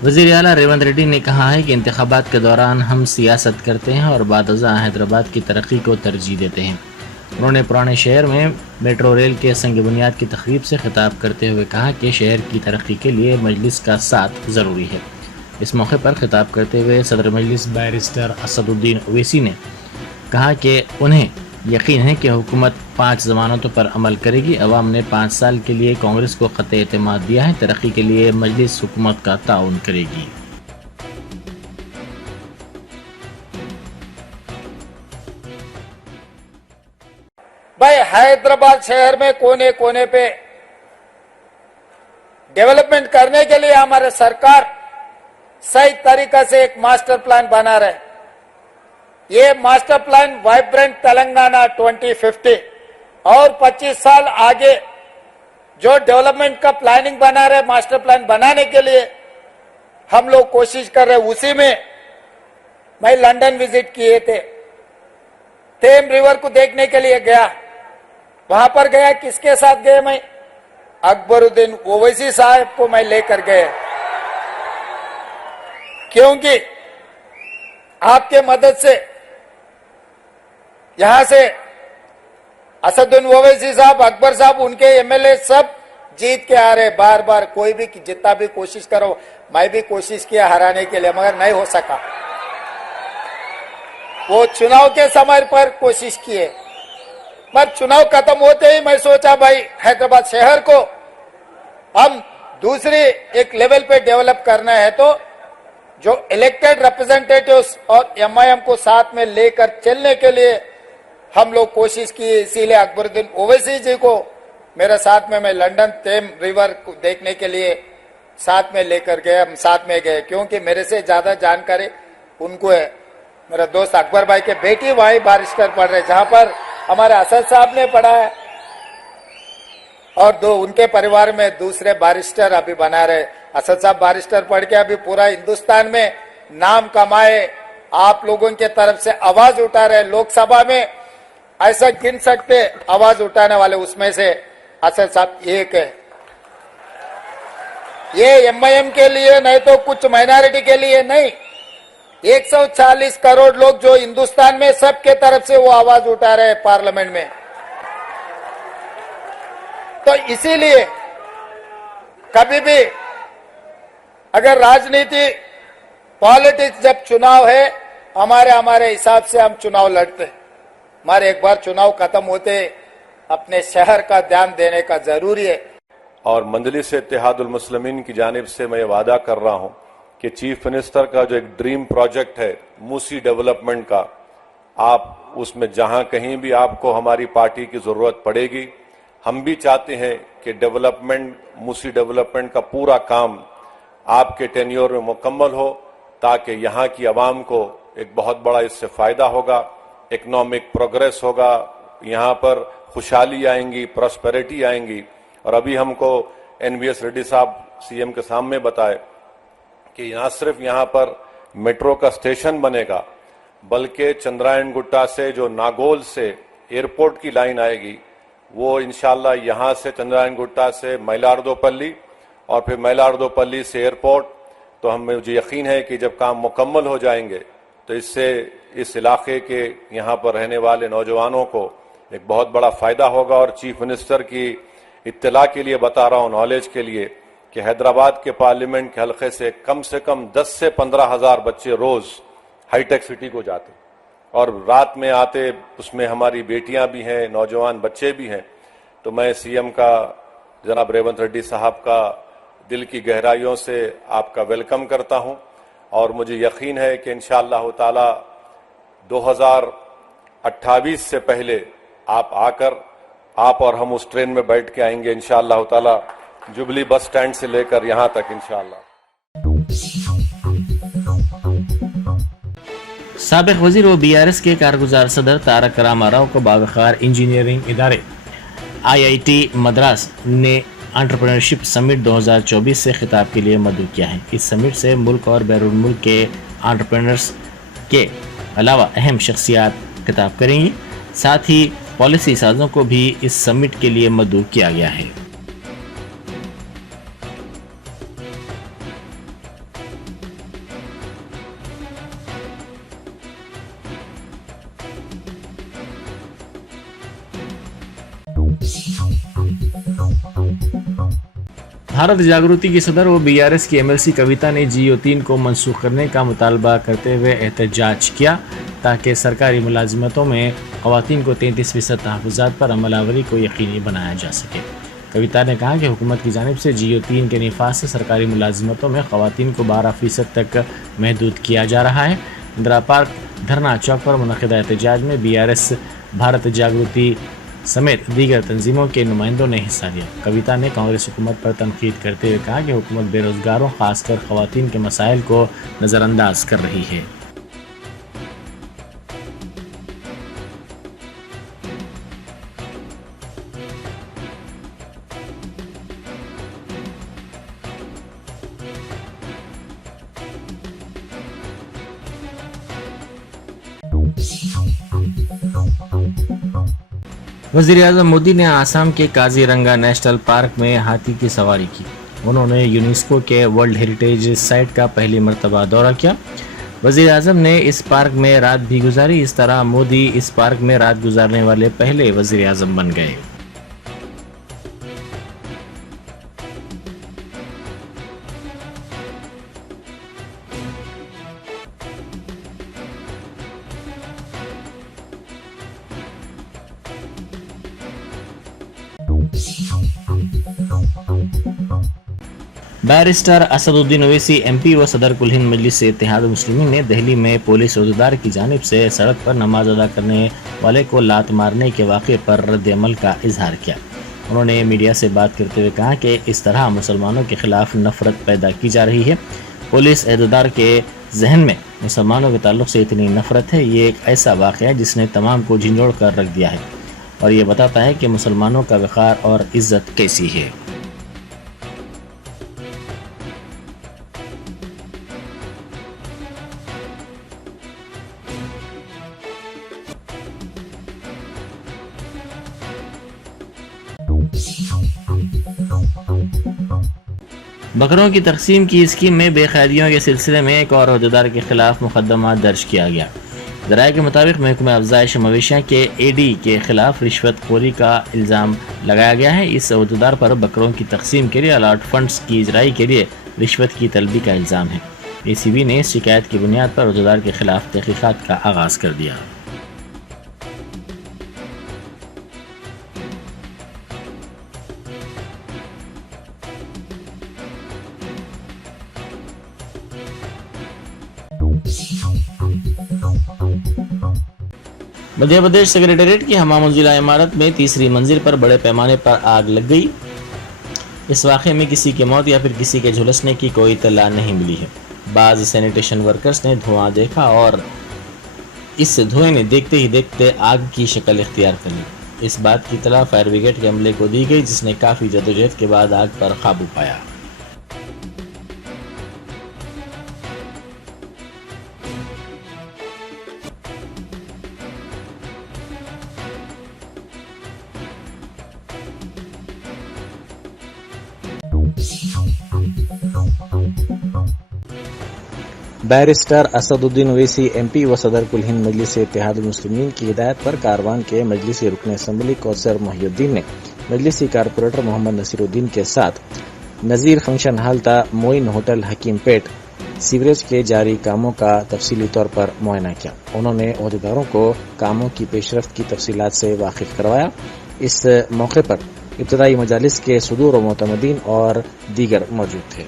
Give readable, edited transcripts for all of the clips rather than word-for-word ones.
वज़ीर आला रेवंत रेड्डी ने कहा है कि इंतखाबात के दौरान हम सियासत करते हैं और बादअज़ां हैदराबाद की तरक्की को तरजीह देते हैं। उन्होंने पुराने शहर में मेट्रो रेल के संग बुनियाद की तकरीब से खिताब करते हुए कहा कि शहर की तरक्की के लिए मजलिस का साथ ज़रूरी है। इस मौके पर खिताब करते हुए सदर मजलिस बैरिस्टर असदुद्दीन ओवैसी ने कहा कि उन्हें यकीन है कि हुकूमत 5 ज़मानतों पर अमल करेगी। अवाम ने 5 साल के लिए कांग्रेस को ख़त एतमाद दिया है। तरक्की के लिए मजलिस हुकूमत का ताउन करेगी। भाई हैदराबाद शहर में कोने कोने पे डेवलपमेंट करने के लिए हमारे सरकार सही तरीका से एक मास्टर प्लान बना रहे। ये मास्टर प्लान वाइब्रेंट तेलंगाना 2050 और 25 साल आगे जो डेवलपमेंट का प्लानिंग बना रहे, मास्टर प्लान बनाने के लिए हम लोग कोशिश कर रहे। उसी में मैं लंदन विजिट किए थे, थेम रिवर को देखने के लिए गया। वहां पर गया, किसके साथ गए? मैं अकबरुद्दीन ओवैसी साहब को मैं लेकर गए, क्योंकि आपके मदद से यहां से असदुद्दीन ओवैसी साहब, अकबर साहब, उनके एमएलए सब जीत के आ रहे। बार बार कोई भी जितना भी कोशिश करो, मैं भी कोशिश किया हराने के लिए, मगर नहीं हो सका। वो चुनाव के समय पर कोशिश किए, पर चुनाव खत्म होते ही मैं सोचा भाई हैदराबाद शहर को हम दूसरी एक लेवल पे डेवलप करना है, तो जो इलेक्टेड रिप्रेजेंटेटिव्स और एमआईएम को साथ में लेकर चलने के लिए हम लोग कोशिश की। इसीलिए अकबरुद्दीन ओवैसी जी को मेरे साथ में मैं लंदन थेम रिवर को देखने के लिए साथ में लेकर गए। हम साथ में गए क्योंकि मेरे से ज्यादा जानकारी उनको है। मेरा दोस्त अकबर भाई के बेटी वहीं बारिस्टर पढ़ रहे, जहां पर हमारे असद साहब ने पढ़ा है, और दो उनके परिवार में दूसरे बारिस्टर अभी बना रहे। असद साहब बारिस्टर पढ़ के अभी पूरा हिंदुस्तान में नाम कमाए, आप लोगों के तरफ से आवाज उठा रहे। लोकसभा में ऐसा गिन सकते आवाज उठाने वाले, उसमें से असद साहब एक है। ये एमआईएम के लिए नहीं तो कुछ माइनॉरिटी के लिए नहीं, 140 करोड़ लोग जो हिंदुस्तान में, सबके तरफ से वो आवाज उठा रहे हैं पार्लियामेंट में। तो इसीलिए कभी भी अगर राजनीति, पॉलिटिक्स, जब चुनाव है, हमारे हिसाब से हम चुनाव लड़ते हैं। हमारे एक बार चुनाव खत्म होते अपने शहर का ध्यान देने का जरूरी है। और मजलिस इत्तेहादुल मुस्लिमीन की जानिब से मैं वादा कर रहा हूं कि चीफ मिनिस्टर का जो एक ड्रीम प्रोजेक्ट है मूसी डेवलपमेंट का, आप उसमें जहां कहीं भी आपको हमारी पार्टी की जरूरत पड़ेगी, हम भी चाहते हैं कि डेवलपमेंट, मूसी डेवलपमेंट का पूरा काम आपके टेन्योर में मुकम्मल हो, ताकि यहाँ की आवाम को एक बहुत बड़ा इससे फायदा होगा, इकोनॉमिक प्रोग्रेस होगा, यहाँ पर खुशहाली आएंगी, प्रॉस्पेरिटी आएंगी। और अभी हमको एनवीएस रेड्डी साहब सीएम के सामने बताए कि ना सिर्फ यहाँ पर मेट्रो का स्टेशन बनेगा, बल्कि चंद्रायन गुट्टा से जो नागोल से एयरपोर्ट की लाइन आएगी, वो इंशाल्लाह यहाँ से चंद्रायन गुट्टा से मैलार्दोपल्ली और फिर मैलार्दोपल्ली से एयरपोर्ट। तो मुझे यकीन है कि जब काम मुकम्मल हो जाएंगे तो इससे इस इलाके के यहाँ पर रहने वाले नौजवानों को एक बहुत बड़ा फायदा होगा। और चीफ मिनिस्टर की इत्तला के लिए बता रहा हूँ, नॉलेज के लिए, कि हैदराबाद के पार्लियामेंट के हलके से कम 10 से 15 हजार बच्चे रोज हाईटेक सिटी को जाते और रात में आते। उसमें हमारी बेटियां भी हैं, नौजवान बच्चे भी हैं। तो मैं सीएम का, जनाब रेवंत रेड्डी साहब का दिल की गहराइयों से आपका वेलकम करता हूं और मुझे यकीन है कि इंशाअल्लाह ताला 2028 से पहले आप आकर, आप और हम उस ट्रेन में बैठ के आएंगे इंशाअल्लाह ताला, जुबली बस स्टैंड से लेकर यहां तक इंशाअल्लाह। साबिक वजीर व बीआरएस के कारगुजार सदर तारक रामा राव को बावखार इंजीनियरिंग इदारे आईआईटी मद्रास ने एंटरप्रेन्योरशिप समिट 2024 से खिताब के लिए मदऊ किया है। इस समिट से मुल्क और बैरून मुल्क के एंटरप्रेन्योर्स के अलावा अहम शख्सियात खिताब करेंगी। साथ ही पॉलिसी साजों को भी इस समिट के लिए मदऊ किया गया है। भारत जागृति की सदर व बीआरएस की एमएलसी कविता ने जियो3 को मनसूख करने का मुतालबा करते हुए एहतजाज किया ताकि सरकारी मुलाजिमतों में ख़वातीन को 33% तहफ़्फ़ुज़ात पर अमलावरी को यकीनी बनाया जा सके। कविता ने कहा कि हुकूमत की जानिब से जियो3 के निफाज से सरकारी मुलाजिमतों में ख़वातीन को 12% तक महदूद किया जा रहा है। इंदिरा पार्क धरना चौक पर मुनक़िदा एहतजाज में बीआरएस, भारत जागृति समेत दीगर तंजीमों के नुमाइंदों ने हिस्सा लिया। कविता ने कांग्रेस हुकूमत पर तनकीद करते हुए कहा कि हुकूमत बेरोज़गारों ख़ासकर ख़वातीन के मसाइल को नज़रअंदाज कर रही है। वज़ीर-ए-आज़म मोदी ने आसाम के काज़ीरंगा नेशनल पार्क में हाथी की सवारी की। उन्होंने यूनेस्को के वर्ल्ड हेरिटेज साइट का पहली मरतबा दौरा किया। वज़ीर-ए-आज़म ने इस पार्क में रात भी गुजारी। इस तरह मोदी इस पार्क में रात गुजारने वाले पहले वज़ीर-ए-आज़म बन गए। बैरिस्टर असदुद्दीन ओवैसी एमपी व सदर कुल हिंद मजलिस इत्तेहाद मुस्लिमीन ने दिल्ली में पुलिस अहदेदार की जानिब से सड़क पर नमाज अदा करने वाले को लात मारने के वाक़े पर रद्द अमल का इजहार किया। उन्होंने मीडिया से बात करते हुए कहा कि इस तरह मुसलमानों के खिलाफ नफरत पैदा की जा रही है। पुलिस अहदेदार के जहन में मुसलमानों के ताल्लुक से इतनी नफरत है, ये एक ऐसा वाक़या है जिसने तमाम को झिंझोड़ कर रख दिया है और ये बताता है कि मुसलमानों का वक़ार और इज़्ज़त कैसी है। बकरों की तकसीम की स्कीम में बेखैरियों के सिलसिले में एक और अहदेदार के खिलाफ मुकदमा दर्ज किया गया। ज़राए के मुताबिक महकमा अफज़ाइश मवेशियाँ के एडी के खिलाफ रिश्वतखोरी का इल्ज़ाम लगाया गया है। इस अहदेदार पर बकरों की तकसीम के लिए अलाट फंड्स की इजराई के लिए रिश्वत की तलबी का इल्ज़ाम है। ACB ने इस शिकायत की बुनियाद पर अहदेदार के खिलाफ तहक़ीक़ात का आगाज़ कर दिया। मध्य प्रदेश सेक्रेटेरिएट की हमा मंजिला इमारत में तीसरी मंजिल पर बड़े पैमाने पर आग लग गई। इस वाक़े में किसी की मौत या फिर किसी के झुलसने की कोई इत्तला नहीं मिली है। बाज़ सैनिटेशन वर्कर्स ने धुआं देखा और इस धुएं ने देखते ही देखते आग की शक्ल इख्तियार कर ली। इस बात की इत्तला फायर ब्रिगेड के अमले को दी गई, जिसने काफ़ी जदोजहद के बाद आग पर काबू पाया। बैरिस्टर असदुद्दीन ओवैसी MP व सदर कुल हिंद मजलिस इत्तेहाद मुस्लिमीन की हिदायत पर कारवान के मजलिसी रुकन असम्बली कौसर मोहिउद्दीन ने मजलिसी कारपोरेटर मोहम्मद नसीरुद्दीन के साथ नज़ीर फंक्शन हाल ता मोइन होटल हकीमपेट सीवरेज के जारी कामों का तफसीली तौर पर मुआयना किया। उन्होंने अहदेदारों को कामों की पेशरफ्त की तफसीलात से वाकिफ करवाया। इस मौके पर इब्तदाई मजालिस के सदूर व मोतमदीन और दीगर मौजूद थे।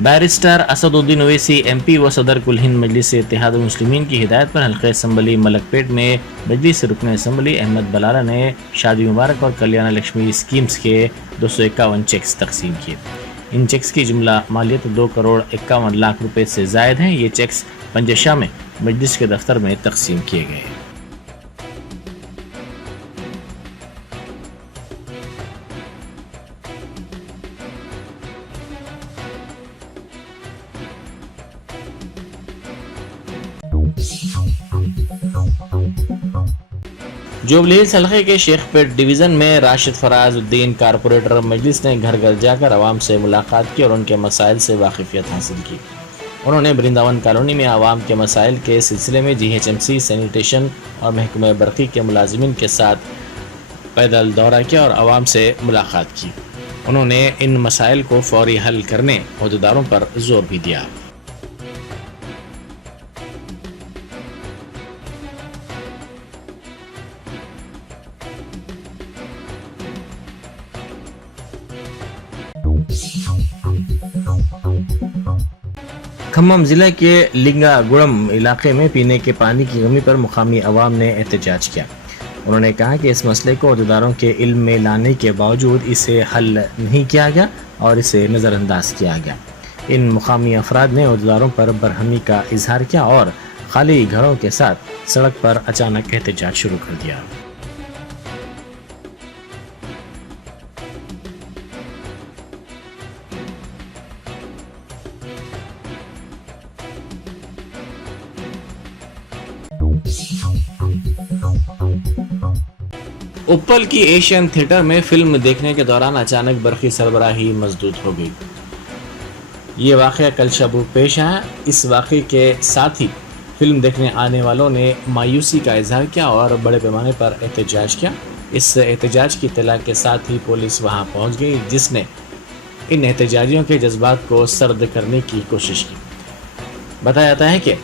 बैरिस्टर असदुद्दीन ओवैसी MP व सदर कुल हिंद मजलिस इत्तेहाद मुस्लिमीन की हिदायत पर हल्क़े असम्बली मलकपेट में मजलिस रुकन असम्बली अहमद बलाला ने शादी मुबारक और कल्याण लक्ष्मी स्कीम्स के 251 चेक्स तकसीम किए। इन चेक्स की जुमला मालियत 2,51,00,000 रुपए से ज़ायद हैं। ये चेक्स पंजशाह में मजलिस के दफ्तर में तकसीम किए गए। جوبلی ہلز حلقے کے شیخ پیٹ ڈویژن میں راشد فراز الدین کارپوریٹر مجلس نے گھر گھر جا کر عوام سے ملاقات کی اور ان کے مسائل سے واقفیت حاصل کی. انہوں نے برنداون کالونی میں عوام کے مسائل کے سلسلے میں GHMC سینیٹیشن اور محکمہ برقی کے ملازمین کے ساتھ پیدل دورہ کیا اور عوام سے ملاقات کی. انہوں نے ان مسائل کو فوری حل کرنے عہدیداروں پر زور بھی دیا. کھمم ضلع کے لنگا گڑم علاقے میں پینے کے پانی کی کمی پر مقامی عوام نے احتجاج کیا. انہوں نے کہا کہ اس مسئلے کو عہدیداروں کے علم میں لانے کے باوجود اسے حل نہیں کیا گیا اور اسے نظر انداز کیا گیا. ان مقامی افراد نے عہدیداروں پر برہمی کا اظہار کیا اور خالی گھروں کے ساتھ سڑک پر اچانک احتجاج شروع کر دیا. اپل کی ایشین تھیٹر میں فلم دیکھنے کے دوران اچانک برقی سربراہی مسدود ہو گئی. یہ واقعہ کل شب پیش آیا. اس واقعے کے ساتھ ہی فلم دیکھنے آنے والوں نے مایوسی کا اظہار کیا اور بڑے پیمانے پر احتجاج کیا. اس احتجاج کی اطلاع کے ساتھ ہی پولیس وہاں پہنچ گئی جس نے ان احتجاجیوں کے جذبات کو سرد کرنے کی کوشش کی. بتایا جاتا ہے کہ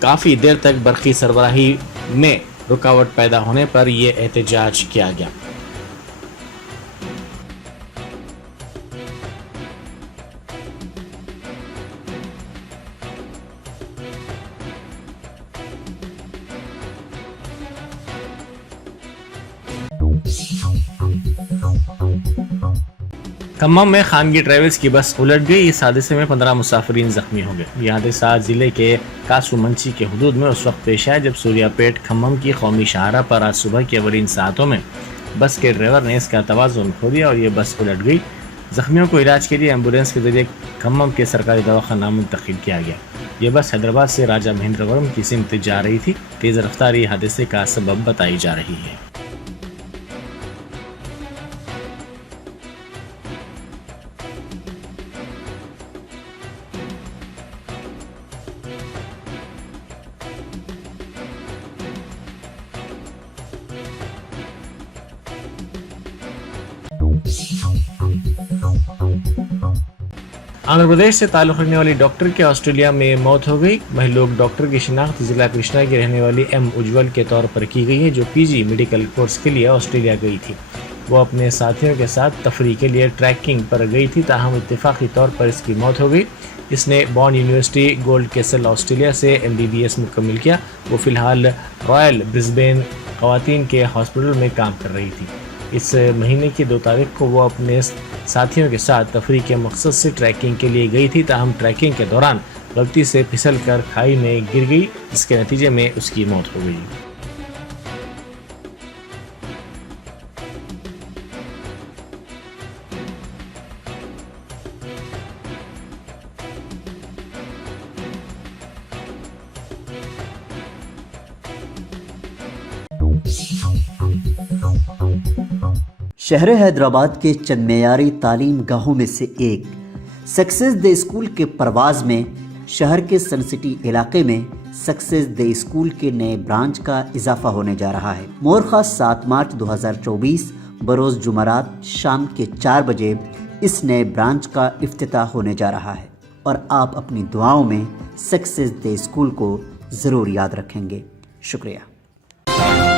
کافی دیر تک برقی سربراہی میں رکاوٹ پیدا ہونے پر یہ احتجاج کیا گیا. کھمم میں خانگی ٹریولز کی بس الٹ گئی. اس حادثے میں 15 مسافرین زخمی ہو گئے. یہ حادثہ ضلع کے کاسو منچی کے حدود میں اس وقت پیش آیا جب سوریا پیٹ کھمم کی قومی شاہراہ پر آج صبح کے اولین ساعتوں میں بس کے ڈرائیور نے اس کا توازن کھو دیا اور یہ بس الٹ گئی. زخمیوں کو علاج کے لیے ایمبولینس کے ذریعے کھمم کے سرکاری دواخانہ منتقل کیا گیا. یہ بس حیدرآباد سے راجہ مہندرورم کی سمت جا رہی تھی. تیز رفتاری حادثے کا سبب بتائی جا رہی ہے. آندھرا پردیش سے تعلق رکھنے والی ڈاکٹر کی آسٹریلیا میں موت ہو گئی. مہلوک ڈاکٹر کی شناخت ضلع کرشنا کی رہنے والی ایم اجول کے طور پر کی گئی ہے جو PG میڈیکل کورس کے لیے آسٹریلیا گئی تھی. وہ اپنے ساتھیوں کے ساتھ تفریح کے لیے ٹریکنگ پر گئی تھی تاہم اتفاقی طور پر اس کی موت ہو گئی. اس نے born university gold castle Australia سے MBBS مکمل کیا. وہ فی الحال رائل برسبین خواتین کے ہاسپٹل میں کام کر رہی تھی. اس مہینے کی 2 تاریخ کو وہ اپنے ساتھیوں کے ساتھ تفریح کے مقصد سے ٹریکنگ کے لیے گئی تھی تاہم ٹریکنگ کے دوران غلطی سے پھسل کر کھائی میں گر گئی جس کے نتیجے میں اس کی موت ہو گئی. شہر حیدرآباد کے چند معیاری تعلیم گاہوں میں سے ایک سکسیس دے اسکول کے پرواز میں شہر کے سن سٹی علاقے میں سکسیس دے اسکول کے نئے برانچ کا اضافہ ہونے جا رہا ہے. مورخہ 7 مارچ 2024 بروز جمعرات شام کے 4 بجے اس نئے برانچ کا افتتاح ہونے جا رہا ہے اور آپ اپنی دعاؤں میں سکسیس دے اسکول کو ضرور یاد رکھیں گے. شکریہ.